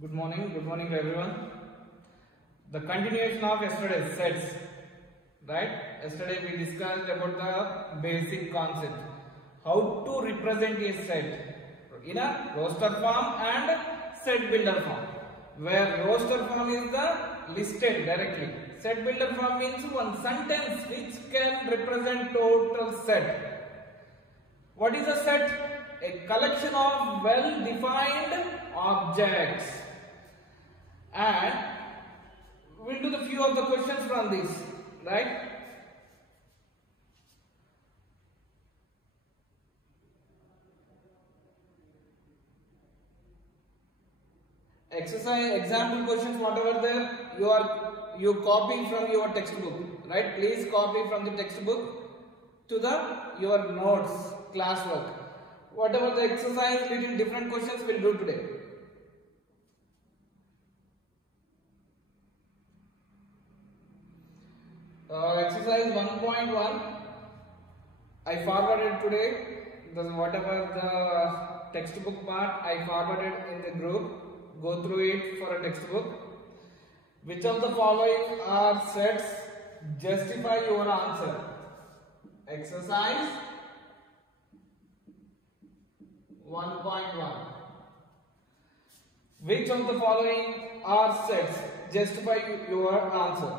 Good morning to everyone. The continuation of yesterday's sets, right? Yesterday we discussed about the basic concept, how to represent a set in a roster form and set builder form. Where roster form is the listed directly. Set builder form means one sentence which can represent total set. What is a set? A collection of well-defined objects. And we'll do the few of the questions from this, right? Exercise example questions, whatever there you copy from your textbook, right? Please copy from the textbook to your notes, classwork. Whatever the exercise, little different questions we'll do today. Exercise 1.1 I forwarded today. Whatever the textbook part I forwarded in the group. Go through it for a textbook. Which of the following are sets? Justify your answer. Exercise 1.1. Which of the following are sets? Justify your answer.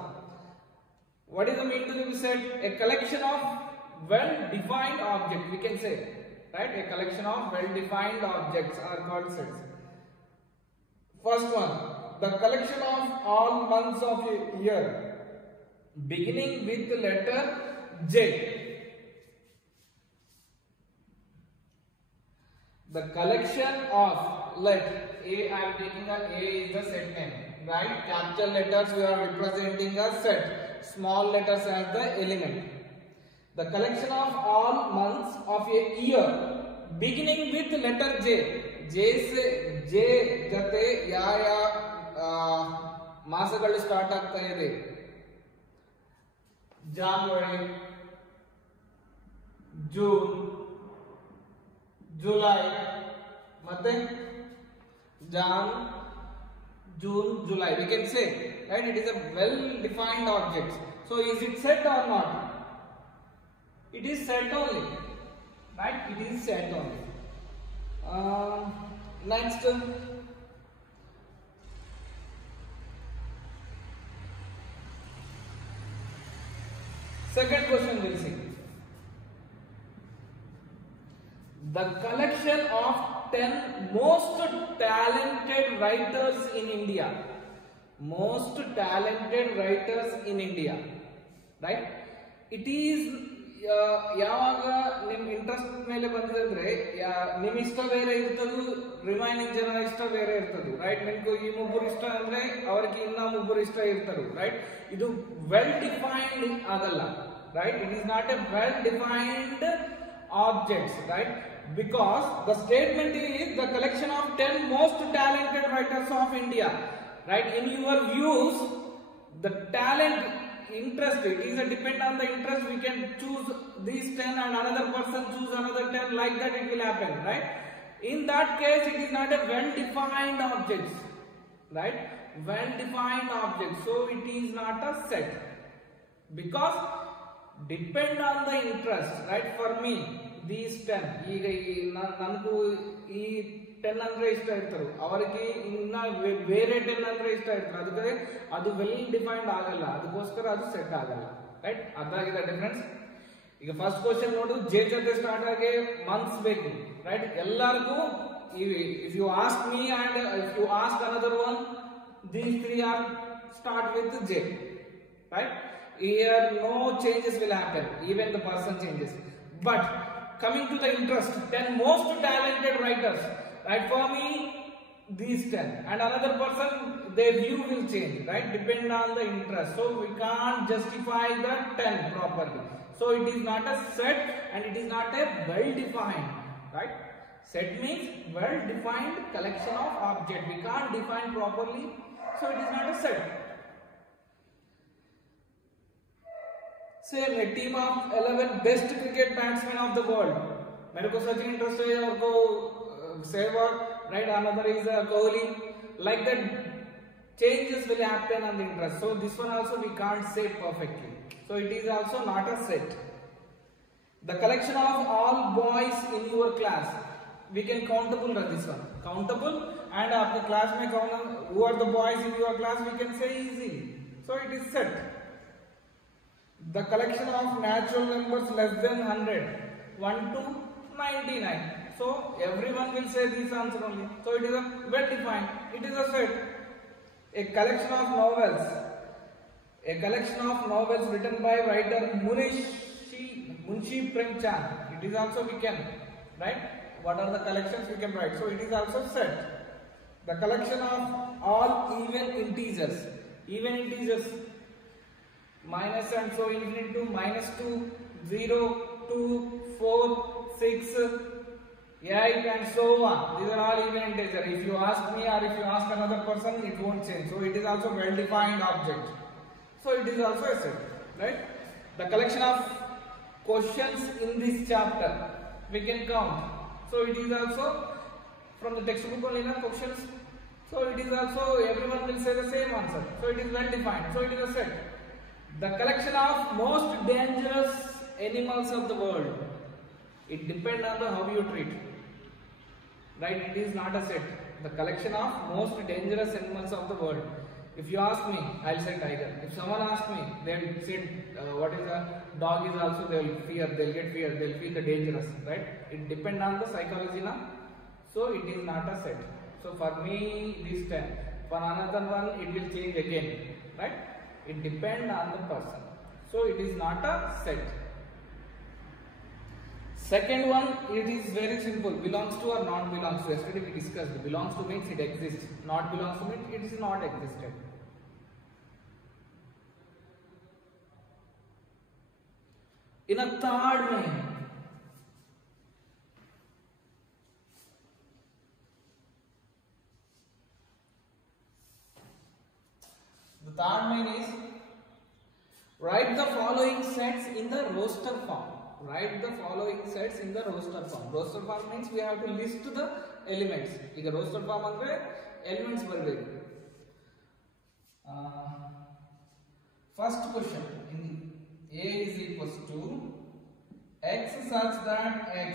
What is the meaning to be set? A collection of well-defined objects, we can say, right? A collection of well-defined objects are called sets. First one, the collection of all months of a year, beginning with the letter J. The collection of, let A, I am taking A is the set name, right? Capital letters we are representing a set. Small letters as the element. The collection of all months of a year beginning with letter J. J jate ya ಮಾಸಗಳು start ಆಗ್ತಾ ಇದೆ. January, June, July, ಮತ್ತೆ June, July. We can say, right? It is a well-defined object. So, is it set or not? It is set only, right? It is set only. Next, second question we'll see. The collection of 10 most talented writers in India. Most talented writers in India, right? It is ಯಾವಾಗ ನಿಮ್ಮ interest ಮೇಲೆ ಬಂದ್ರೆ ನಿಮ್ಮ ಇಷ್ಟ ಬೇರೆ ಇರ್ತದು, remaining ಜನ ಇಷ್ಟ ಬೇರೆ ಇರ್ತದು, ರೈಟ್? ನಿಮ್ಗೆ ಈ ಮುಗ್ಗುರು ಇಷ್ಟ ಅಂದ್ರೆ ಅವ್ರಿಗೆ ಇನ್ನ ಮುಗ್ಗುರು ಇಷ್ಟ ಇರ್ತರು, ರೈಟ್? ಇದು ವೆಲ್ ಡಿಫೈನ್ಡ್ ಆಗಲ್ಲ, right? It is not A well defined objects, right? Because the statement is the collection of 10 most talented writers of India, right? In your views, the talent, interest, it is a depend on the interest. We can choose these 10 and another person choose another 10, like that it will happen, right? In that case, it is not a well defined object, right? Well defined object, so it is not a set because depend on the interest, right? For me these 10 ಈಗ ನನಗೂ ಈ 10 ಅಂದ್ರೆ ಇಷ್ಟ ಇರ್ತರು, ಅವರಿಗೆ ಇನ್ನ ಬೇರೆ 10 ಅಂದ್ರೆ ಇಷ್ಟ ಇರ್ತರು, ಅದಕ್ಕೆ ಅದು ವೆಲ್ ಡಿಫೈನ್ಡ್ ಆಗಲ್ಲ, ಅದಕ್ಕೋಸ್ಕರ ಅದು ಸೆಟ್ ಆಗಲ್ಲ, ರೈಟ್? ಅದಾಗಿದೆ ಡಿಫರೆನ್ಸ್. ಈಗ ಫಸ್ಟ್ ಕ್ವಶನ್ ನೋಡು, ಜೆ ಜೊತೆ ಸ್ಟಾರ್ಟ್ ಆಗಿ ಮಂತ್ಸ್ ಬೇಕು, ರೈಟ್? ಎಲ್ಲರಿಗೂ if you ask me and if you ask another one, these 3 are start with J, right? Here no changes will happen, even the person changes. But coming to the interest, 10 most talented writers, right? For me these 10 and another person, their view will change, right? Depend on the interest, so we can't justify the 10 properly. So it is not a set and it is not a well defined, right? Set means well defined collection of object. We can't define properly, so it is not a set. Same, a team of 11 best cricket batsmen of the world. मेरे को Sachin interest है और को Sehwag, right? Another is Kohli. like that changes will happen on the interest. So this one also we can't say perfectly. So it is also not a set. The collection of all boys in your class, we can countable this one. Countable, and after class may count who are the boys in your class, we can say easily. So it is set. The collection of natural numbers less than 100, 1 to 99. So everyone will say this answer only. So it is a well defined. It is a set. A collection of novels. A collection of novels written by writer Munshi Premchand. It is also we can right. What are the collections we can write? So it is also set. The collection of all even integers. Even integers. Minus and so infinity to -2, 0, 2, 4, 6, 8 and so on. These are all even integer. If you ask me or if you ask another person, it won't change. So it is also well defined object. So it is also a set, right? The collection of questions in this chapter we can count. So it is also from the textbook only questions. So it is also everyone will say the same answer. So it is well defined. So it is a set. The collection of most dangerous animals of the world. It depends on the how you treat. Right? It is not a set. The collection of most dangerous animals of the world. If you ask me, I'll say tiger. If someone asks me, they'll say what is a dog is also they'll fear, they'll get fear, they'll feel the dangerous, right? It depends on the psychology now. So it is not a set. So for me this 10. For another one it will change again, right? It depends on the person. So it is not a set. Second one, it is very simple. Belongs to or not belongs to. Yesterday we discussed. Belongs to means it exists. Not belongs to means it is not existed. In a third main, the third main is write the following sets in the roster form. Write the following sets in the roster form. Roster form means we have to list the elements. ಈಗ roster form ಅಂದ್ರೆ elements ಬರಬೇಕು. First question in A is equals to x such that x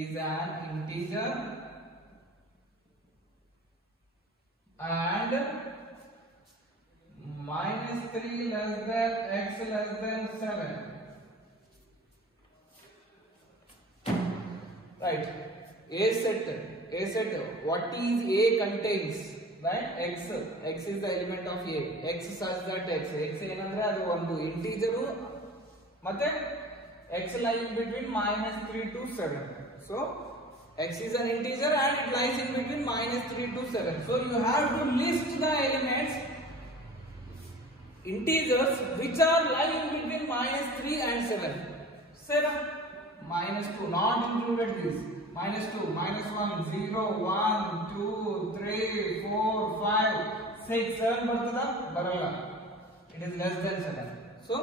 is an integer and -3 less than x less than 7. Right. A set what is A contains, right? X is the element of A. X such that x ಏನಂದ್ರೆ ಅದು ಒಂದು integer ಮತ್ತೆ x lies between -3 to 7. So x is an integer and it lies in between -3 to 7. So you have to list the elements integers which are lying between -3 and 7. 7 -2 not included this. -2 -1 0 1 2 3 4 5 6 7 ಬರ್ತದ ಬರಲ್ಲ. It is less than 7. So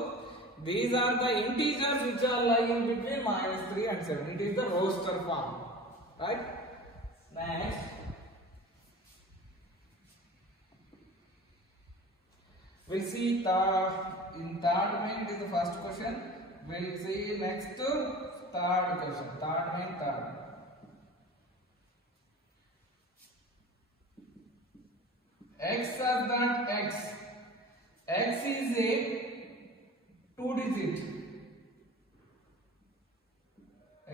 these are the integers which are lying between -3 and 7. It is the roster form, right? Next, we'll see in third main. It is the first question. We'll see next third question. Third main third. X such that x is a 2-digit.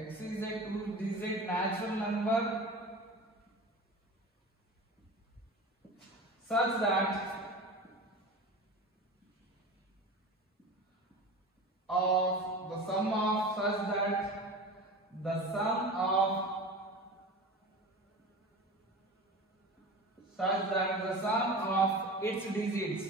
X is a 2-digit natural number such that the sum of its digits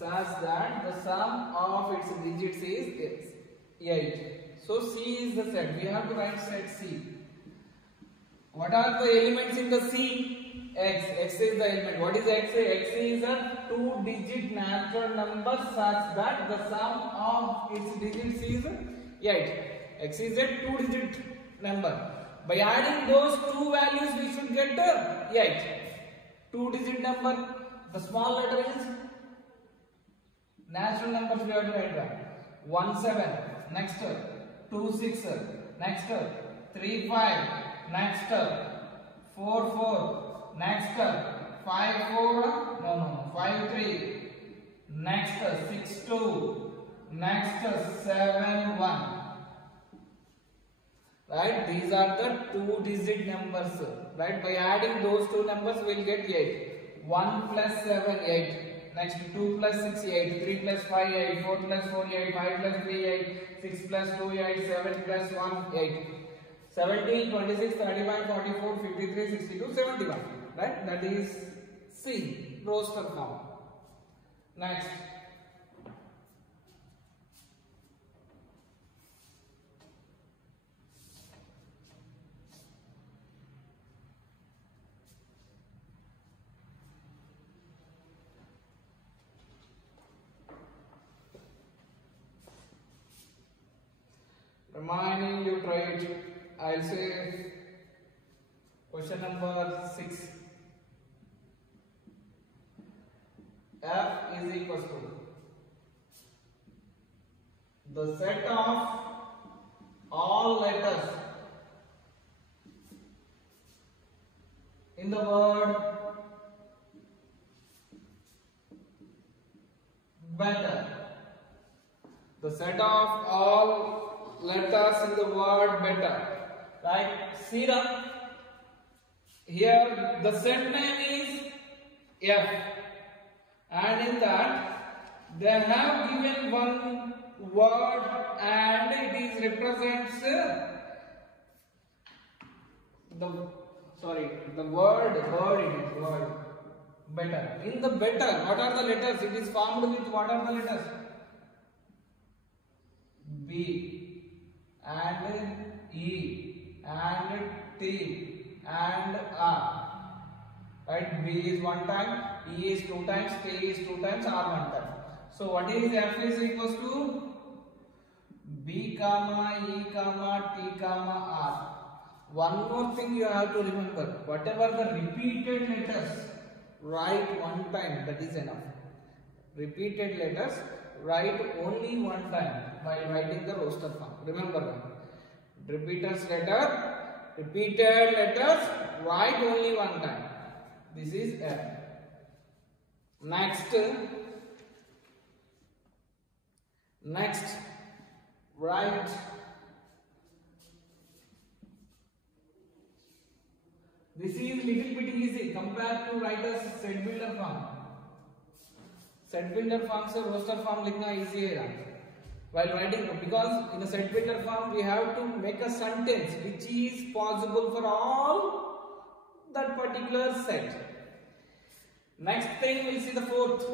such that the sum of its digits is 8. So C is the set. We have to write set C. What are the elements in the C? X is the element. What is X? X is a 2-digit natural number such that the sum of its digits is 8. X is a 2-digit number. By adding those two values, we should get 8. 2-digit number. The small letter is natural numbers. We have to write that. 1 7. Next 2 6. Next 3 5. Next 4 4. Next 5 4. No 5 3. Next 6 2. Next 7 1. Right, these are the 2-digit numbers. Right, by adding those two numbers, we will get 8. 1 plus 7 8. Next 2 plus 6 8. 3 plus 5 8. 4 plus 4 8. 5 plus 3 8. 6 plus 2 8. 7 plus 1 8. 17 26 35 44 53 62 71. Right, that is C, roster form. Next, remaining you try it. I'll say question number 6. F is equals to the set of all letters in the word better. The set of all letters in the word better. Right? See the here the set name is F, and in that they have given one word and it is represents the word better. In the better, what are the letters? It is formed with what are the letters? B and E and T and R. Right? B is 1 time, E is 2 times, T is 2 times, R 1 time. So what is F is equals to B comma E comma T comma R. One more thing you have to remember, whatever the repeated letters, write 1 time, that is enough. Repeated letters, write only 1 time while writing the roster form. Remember that. Repeated letters, write only 1 time. This is F. Next, write this is little bit easy compared to write a set builder form. Set builder form से roster form लिखना easy है while writing, because in a set builder form we have to make a sentence which is possible for all that particular set. Next thing we'll see the fourth.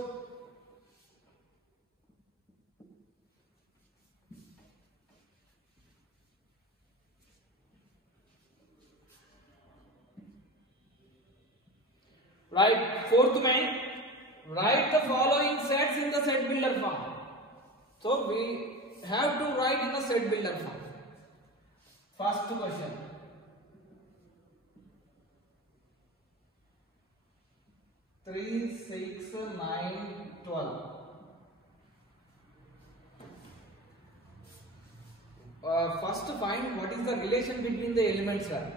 Right, fourth main, write the following sets in the set builder form. So we have to write in a set builder form. First question. Three, 6, 9, 12. First find what is the relation between the elements here.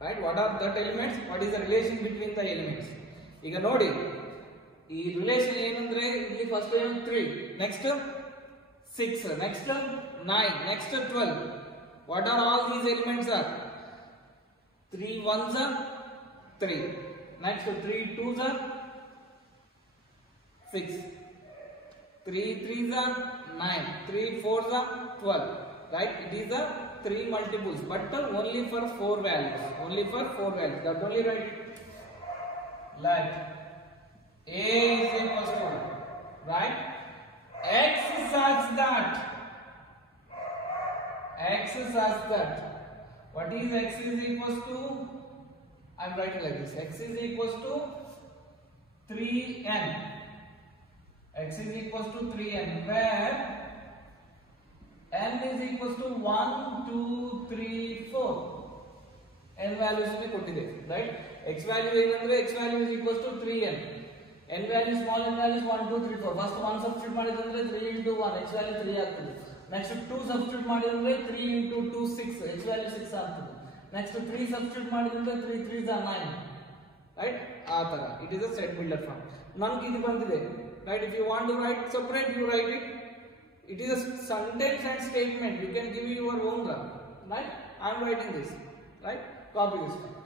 Right? What are that elements? What is the relation between the elements? ಈಗ ನೋಡಿ ಈ relation ಏನಂದ್ರೆ ಇಲ್ಲಿ first 3, next 6, next 9, next 12. What are all these elements are? 3 1s are 3. Next 3 2s are 6. 3 3s are 9. 3 4s are 12. Right? It is the 3 multiples, but only for 4 values. Only for 4 values. That only right. Let A is equals to, right? X such that. What is X is equals to? I am writing like this. X is equals to 3n. X is equals to 3n, where n is equals to 1 2 3 4 n values ne kottide, right? X value ಏನಂದ್ರೆ x value is equals to 3n, n value small n value is 1 2 3 4. first 1 substitute ಮಾಡಿದ್ರೆ 3 into 1 x value 3 ಆಗ್ತದೆ. next 2 substitute ಮಾಡಿದ್ರೆ 3 into 2 6 x value 6 ಆಗ್ತದೆ. next 3 substitute ಮಾಡಿದ್ರೆ 3 3s are 9, right? ಆ ತರ it is a set builder form. ನಮಗೆ ಇದು ಬಂದಿದೆ, right? if you want to write separate, you write it. It is a sentence and statement, you can give your own run, right? I am writing this, right? Copy this one.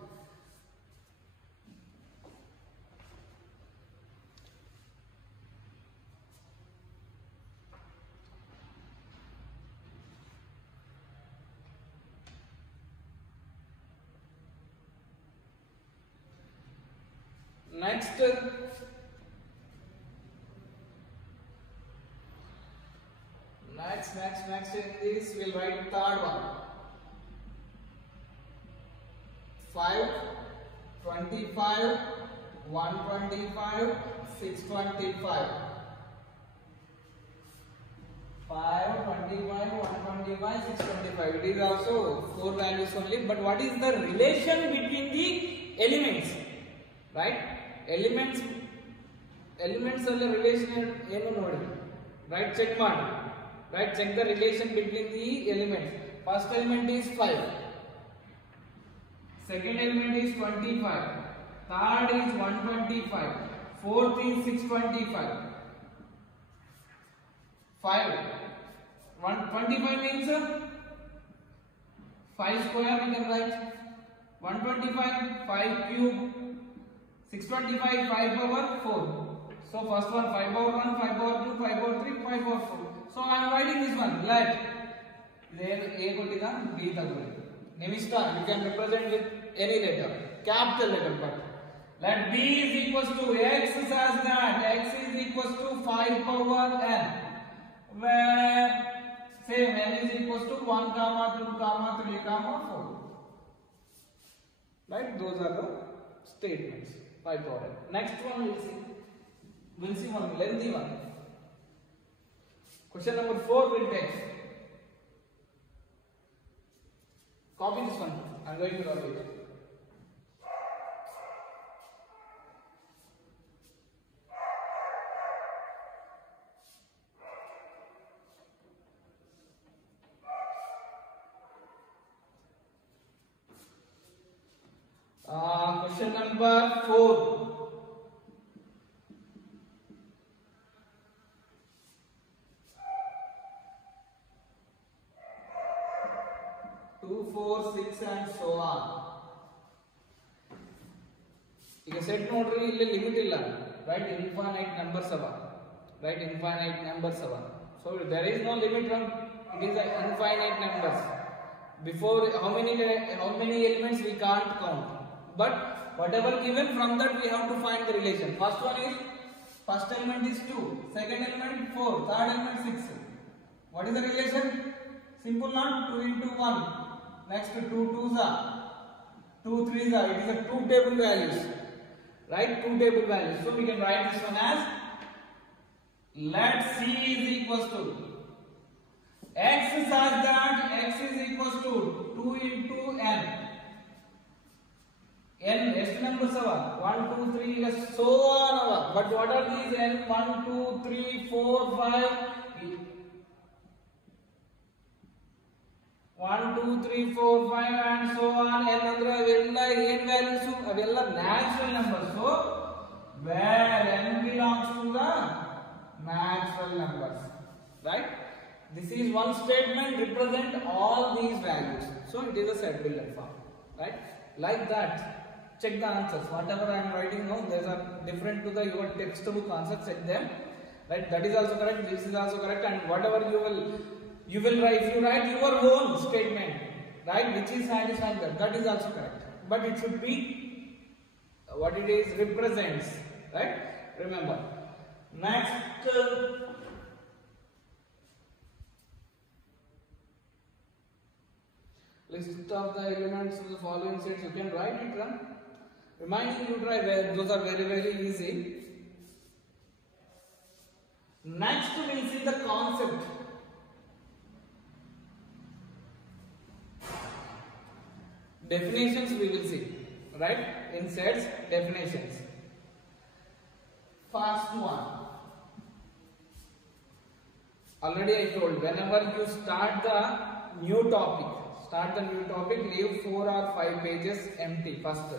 Next in this we'll write third one. 5 25 125 625. 5 25 125 625. It is also 4 values only, but what is the relation between the elements, right? Elements alla relation ಏನು ನೋಡಿ, right? check ಮಾಡಿ, right? check the relation between the elements. first element is 5, second element is 25, third is 125, fourth is 625. 5 125 means 5 square we can write. 125 5 cube, 625 5 power 4. So first one 5 power 1, 5 power 2, 5 power 3, 5 power 4. So I am writing this one. Let there a kottida b tagoli. Nimista you can represent with any letter, capital letter, but let b is equals to x says that x is equals to 5 power n, where same n is equals to 1 comma 2 comma 3 comma 4, right? Those are the statements. 5 power n. Next one we'll see one lengthy one. Question number 4 will take. Copy this one. I'm going to copy it. Question number 4. 2 4 6 and so on. ಈಗ set ನೋಡ್ರಿ, ಇಲ್ಲಿ limit ಇಲ್ಲ, right? infinite numbers ಅವ, right? infinite numbers ಅವ. So there is no limit from, it is a infinite numbers. Before how many elements we can't count, but whatever given, from that we have to find the relation. First element is 2, second element 4, third element 6. What is the relation? Simple, not 2 into 1. Next 2 2s are 2 3s are. It is a 2 table values, right? 2 table values. So we can write this one as, let c is equals to x such that x is equals to 2 into n. n ಎಷ್ಟು numbers ಅವ? 1 2 3 so on ಅವ. But what are these n? 1 2 3 4 5 1 2 3 4 5 and so on. n ಅಂದ್ರೆ ಅವೆಲ್ಲ ಏನ್ values? ಅವೆಲ್ಲ natural numbers. So where n belongs to the natural numbers, right? This is one statement represent all these values. So it is a set builder form, right? Like that. Check the answers. Whatever I am writing now, these are different to the your textbook answers. Check them, right? That is also correct. This is also correct. And whatever you will write, if you write your own statement, right, which is satisfying that is also correct. But it should be what it is represents, right? Remember. Next. List of the elements of the following sets. You can write it, right? Reminding you try, those are very very easy. Next we'll see the concept. definitions we will see, right? In sets, definitions. First one, already I told, whenever you start the new topic, leave 4 or 5 pages empty first.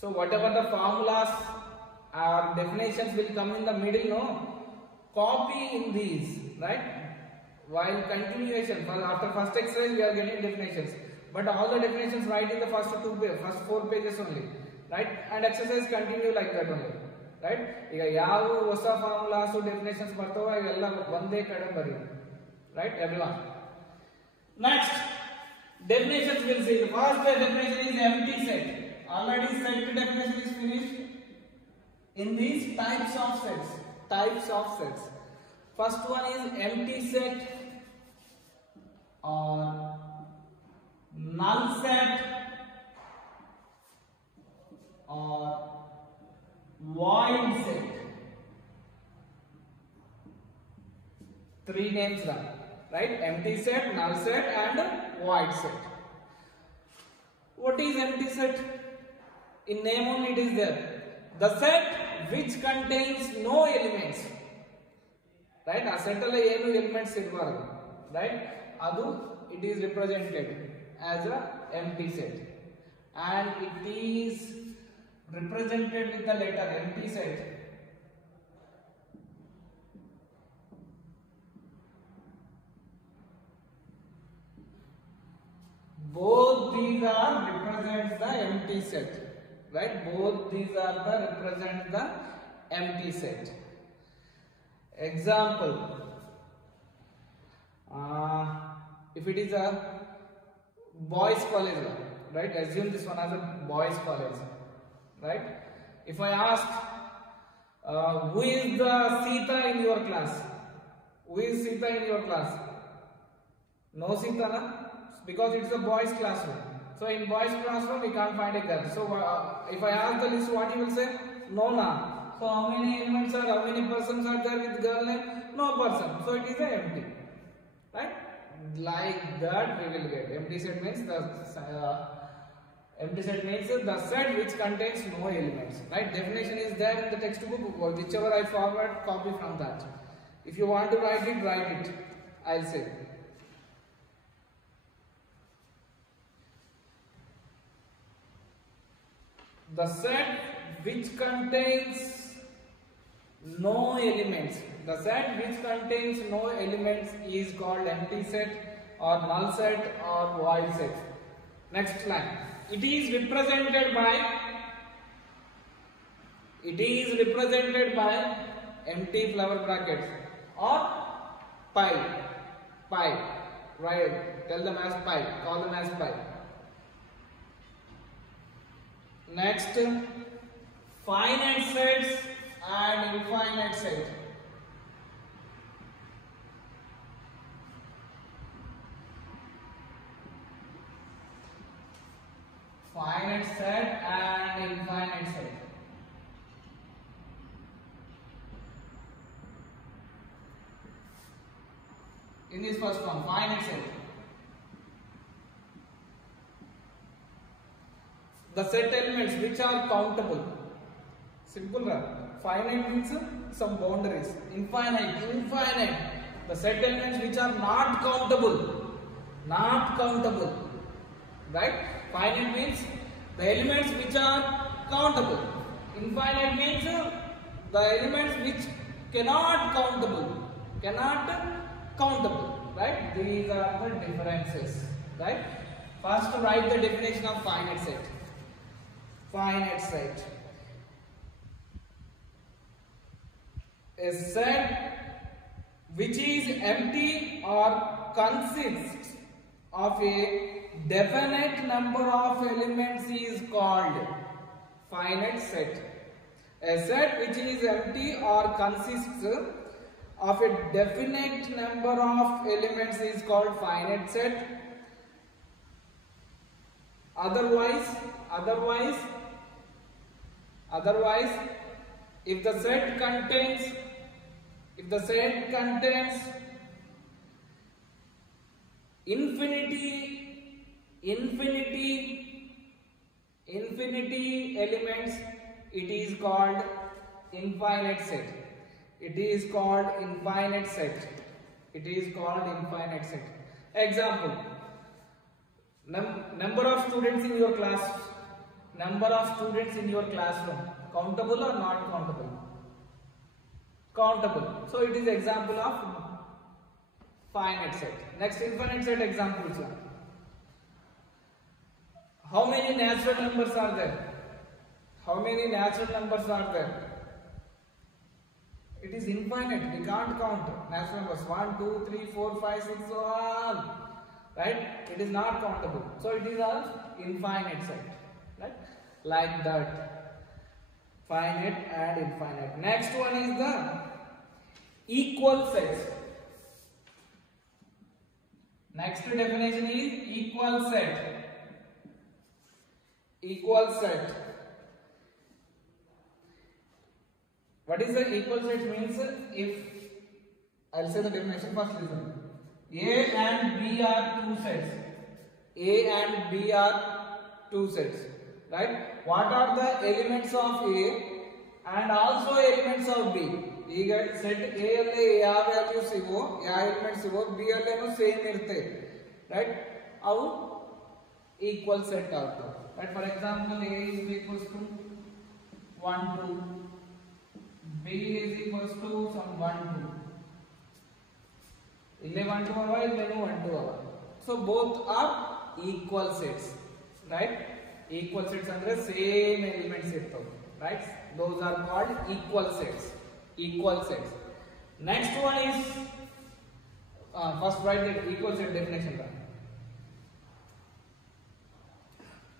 So whatever the formulas or definitions will come in the middle, no, copy in these, right? While continuation, after first exercise we are getting definitions, but all the definitions write in the first 4 pages only, right? And exercise continue like that only, right? ಈಗ ಯಾವ ಹೊಸ formulas definitions ಬರ್ತಾವ ಇವೆಲ್ಲ ಒಂದೇ ಕಡೆ ಬರಿ, right? Everyone. Next, definitions will see. The first definition is empty set. Already set definition is finished. In these types of sets. First one is empty set or null set or void set. 3 names run, right? Empty set, null set and void set. What is empty set? In name only it is there. The set which contains no elements, right? A set alla ಏನು elements ಇರಬಾರದು, right? ಅದು it is represented as a empty set, and it is represented with the letter empty set. Both these are represent the empty set, right? Both these are the represent the empty set. Example, if it is a boys college, right? Assume this one as a boys college, right? If I ask who is the Sita in your class, no Sita, na? Because it's a boys classroom. So in boys classroom we can't find a girl. So if I ask the list, what you will say? No, na. So how many elements are, how many persons are there with girl name? No person. So it is a empty, right? Like that we will get. Empty set means the set which contains no elements, right? Definition is there in the textbook. Whichever I forward, copy from that. If you want to write it, I'll say. The set which contains no elements. The set which contains no elements is called empty set or null set or void set. Next line. It is represented by empty flower brackets or pi. Right? Tell them as pi. Call them as pi. Next, finite sets and infinite set. Finite set and infinite set. In this first one, finite set. The set elements which are countable. Simple, right? Finite means some boundaries. Infinite. The set elements which are not countable. Right? Finite means the elements which are countable. Infinite means the elements which cannot countable. Right? These are the differences. Right? First, write the definition of finite set. Finite set. A set which is empty or consists of a definite number of elements is called finite set. A set which is empty or consists of a definite number of elements is called finite set. Otherwise, if the set contains infinity infinity elements, it is called infinite set. It is called infinite set. It is called infinite set. Example, number of students in your class, number of students in your classroom, countable or not countable? Countable. So it is example of finite set. Next, infinite set examples. How many natural numbers are there? How many natural numbers are there? It is infinite. We can't count natural numbers. 1, 2, 3, 4, 5, 6, so on. Right? It is not countable. So it is a infinite set. Right? Like that. Finite and infinite. Next one is the equal sets. Next definition is equal set. Equal set. What is the equal set means? If I'll say the definition first, listen. A and B are two sets. A and B are two sets. Right? What are the elements of A and also elements of B? ಈಗ set A ಅಲ್ಲಿ ಯಾವ values ಇವು, ಯಾವ elements ಇವು, B ಅಲ್ಲೇನು same ಇರುತ್ತೆ. Right? ಅವು equal set ಆಗ್ತವೆ. Right? For example A is equals to 1 2, b is equals to some 1 2. ಇಲ್ಲೇ 1 2 ಅವ, ಇಲ್ಲೇನು 1 2 ಅವ. So both are equal sets. Right? Equal sets ಅಂದ್ರೆ same elements ಇರ್ತವೆ. Right? Those are called equal sets. Equal sets. Next one is first write the equal set definition.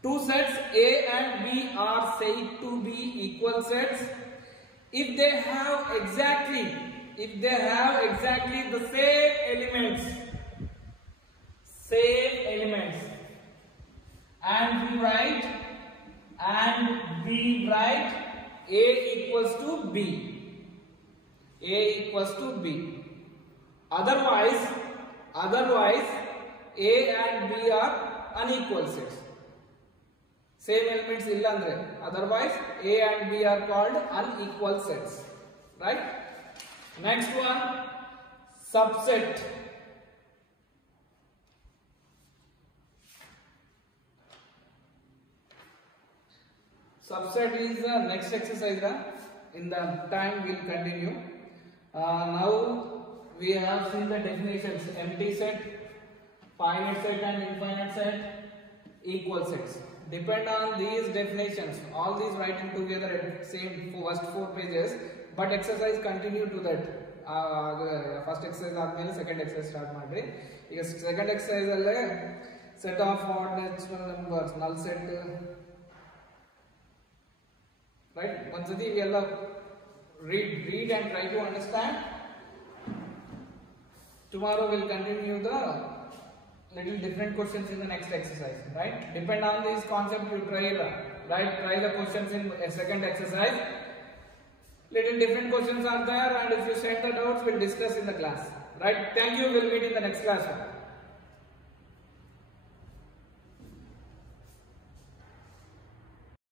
Two sets A and B are said to be equal sets if they have exactly the same elements, and we write A equals to B. A equals to B. Otherwise A and B are unequal sets. Same elements illa andre, otherwise A and B are called unequal sets. Right? Next one, subset. Subset is the next exercise. In the time we'll continue. Now we have seen the definitions: empty set, finite set and infinite set, equal sets. Depend on these definitions, all these writing together at same first 4 pages, but exercise continue to that. First exercise ಆದ್ಮೇಲೆ second exercise start ಮಾಡ್ರಿ. ಈಗ second exercise ಅಲ್ಲೇ set of odd natural numbers, null set. Right? ಒಂದ್ಸತಿ ಇವೆಲ್ಲ read and try to understand. Tomorrow we'll continue the little different questions in the next exercise. Right? Depend on this concept, you try the questions in a second exercise. Little different questions are there, and if you send the doubts, we'll discuss in the class. Right? Thank you. We'll meet in the next class.